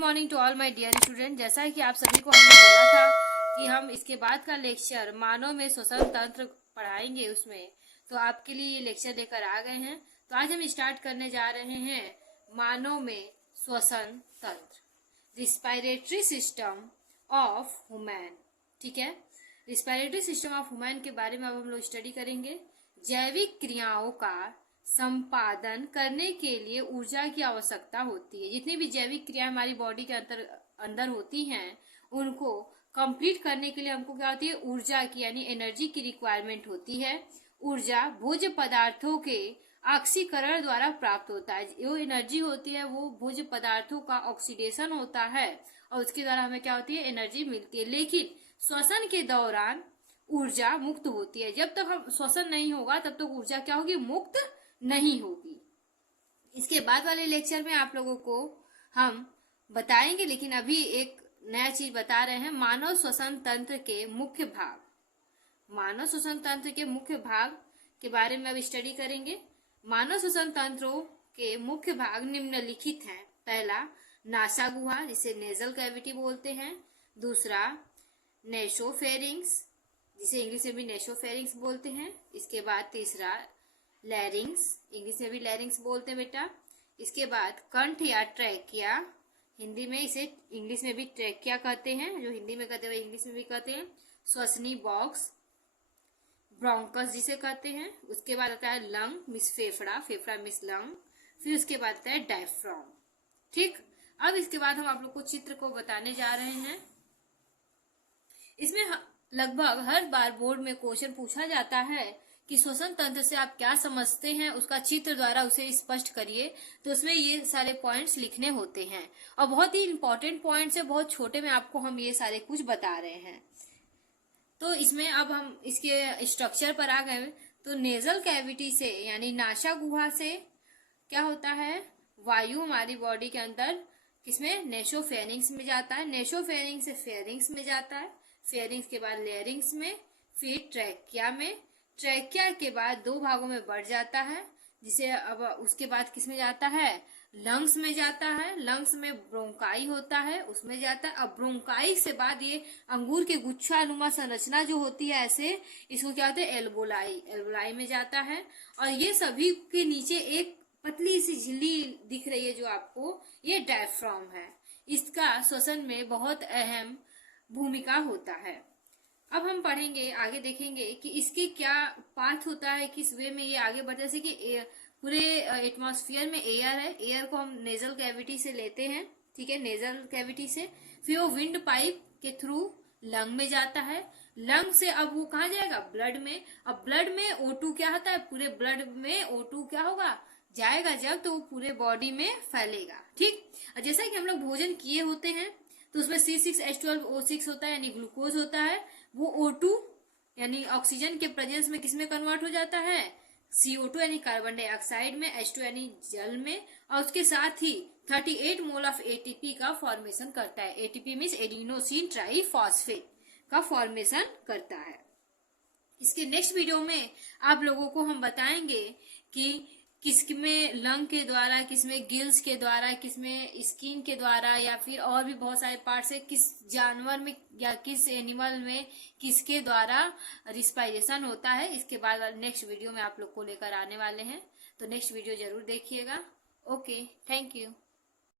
Morning to all my dear student. जैसा कि आप सभी को हमने बोला था कि हम इसके बाद का लेक्चर मानव में श्वसन तंत्र पढ़ाएंगे उसमें, तो आपके लिए ये लेक्चर लेकर आ गए हैं। तो आज हम स्टार्ट करने जा रहे हैं मानव में श्वसन तंत्र, रिस्पायरेटरी सिस्टम ऑफ ह्यूमन। ठीक है, रिस्पायरेटरी सिस्टम ऑफ ह्यूमन के बारे में अब हम लोग स्टडी करेंगे। जैविक क्रियाओं का संपादन करने के लिए ऊर्जा की आवश्यकता होती है। जितनी भी जैविक क्रिया हमारी बॉडी के अंदर होती हैं, उनको कंप्लीट करने के लिए हमको क्या होती है, ऊर्जा की यानी एनर्जी की रिक्वायरमेंट होती है। ऊर्जा भोज्य पदार्थों के ऑक्सीकरण द्वारा प्राप्त होता है। जो एनर्जी होती है वो भोज्य पदार्थों का ऑक्सीडेशन होता है और उसके द्वारा हमें क्या होती है, एनर्जी मिलती है। लेकिन श्वसन के दौरान ऊर्जा मुक्त होती है। जब तक हम श्वसन नहीं होगा तब तक ऊर्जा क्या होगी, मुक्त नहीं होगी। इसके बाद वाले लेक्चर में आप लोगों को हम बताएंगे, लेकिन अभी एक नया चीज बता रहे हैं, मानव श्वसन तंत्र के मुख्य भाग। मानव श्वसन तंत्र के मुख्य भाग के बारे में अब स्टडी करेंगे। मानव श्वसन तंत्रों के मुख्य भाग निम्नलिखित हैं। पहला, नासा गुहा जिसे नेजल कैविटी बोलते हैं। दूसरा, नेसोफेरिंग्स जिसे इंग्लिश में भी नेसोफेरिंग्स बोलते हैं। इसके बाद तीसरा, लैरिंग्स, इंग्लिश में भी लैरिंग्स बोलते हैं बेटा। इसके बाद कंठ या ट्रैकिया, हिंदी में इसे इंग्लिश में भी ट्रैकिया कहते हैं, जो हिंदी में कहते हैं इंग्लिश में भी कहते हैं। श्वसनी बॉक्स, ब्रोंकस जिसे कहते हैं। उसके बाद आता है लंग मिस फेफड़ा, फेफड़ा मिस लंग। फिर उसके बाद आता है डायफ्राम। ठीक, अब इसके बाद हम आप लोग को चित्र को बताने जा रहे हैं। इसमें लगभग हर बार बोर्ड में क्वेश्चन पूछा जाता है कि श्वसन तंत्र से आप क्या समझते हैं, उसका चित्र द्वारा उसे स्पष्ट करिए। तो उसमें ये सारे पॉइंट्स लिखने होते हैं और बहुत ही इंपॉर्टेंट पॉइंट्स है, बहुत छोटे में आपको हम ये सारे कुछ बता रहे हैं। तो इसमें अब हम इसके स्ट्रक्चर पर आ गए। तो नेजल कैविटी से यानी नासा गुहा से क्या होता है, वायु हमारी बॉडी के अंदर किसमें, नेसोफेरिंग्स में जाता है। नेसोफेरिंग्स से फेरिंग्स में जाता है। फेरिंग्स के बाद लेरिंग्स में, फिर ट्रैकिया में। ट्रैकिया के बाद दो भागों में बढ़ जाता है, जिसे अब उसके बाद किस में जाता है, लंग्स में जाता है। लंग्स में ब्रोंकाई होता है, उसमें जाता है। अब ब्रोंकाई से बाद ये अंगूर के गुच्छानुमा संरचना जो होती है ऐसे, इसको क्या होता है, एल्वोलाई, एल्वोलाई में जाता है। और ये सभी के नीचे एक पतली सी झिल्ली दिख रही है जो आपको, ये डायफ्राम है। इसका श्वसन में बहुत अहम भूमिका होता है। अब हम पढ़ेंगे, आगे देखेंगे कि इसके क्या पाथ होता है, किस वे में ये आगे बढ़ता है। जैसे कि पूरे एटमॉस्फेयर में एयर है, एयर को हम नेजल कैविटी से लेते हैं, ठीक है, नेजल कैविटी से। फिर वो विंड पाइप के थ्रू लंग में जाता है। लंग से अब वो कहाँ जाएगा, ब्लड में। अब ब्लड में O2 क्या होता है, पूरे ब्लड में O2 क्या होगा, जाएगा जब, तो वो पूरे बॉडी में फैलेगा। ठीक, और जैसा कि हम लोग भोजन किए होते हैं तो उसमें C6H12O6 होता है यानी ग्लूकोज होता है। वो O2 यानी ऑक्सीजन के प्रेजेंस में किसमें कन्वर्ट हो जाता है, CO2 यानी कार्बन डाइऑक्साइड में, H2 यानी जल में। और उसके साथ ही 38 मोल ऑफ ATP का फॉर्मेशन करता है। ATP मीन्स एडिनोसिन ट्राइफॉस्फेट का फॉर्मेशन करता है। इसके नेक्स्ट वीडियो में आप लोगों को हम बताएंगे कि किसमें लंग के द्वारा, किसमें गिल्स के द्वारा, किसमें स्किन के द्वारा, या फिर और भी बहुत सारे पार्ट्स है, किस जानवर में या किस एनिमल में किसके द्वारा रिस्पायरेशन होता है। इसके बाद नेक्स्ट वीडियो में आप लोग को लेकर आने वाले हैं, तो नेक्स्ट वीडियो जरूर देखिएगा। Okay, thank you.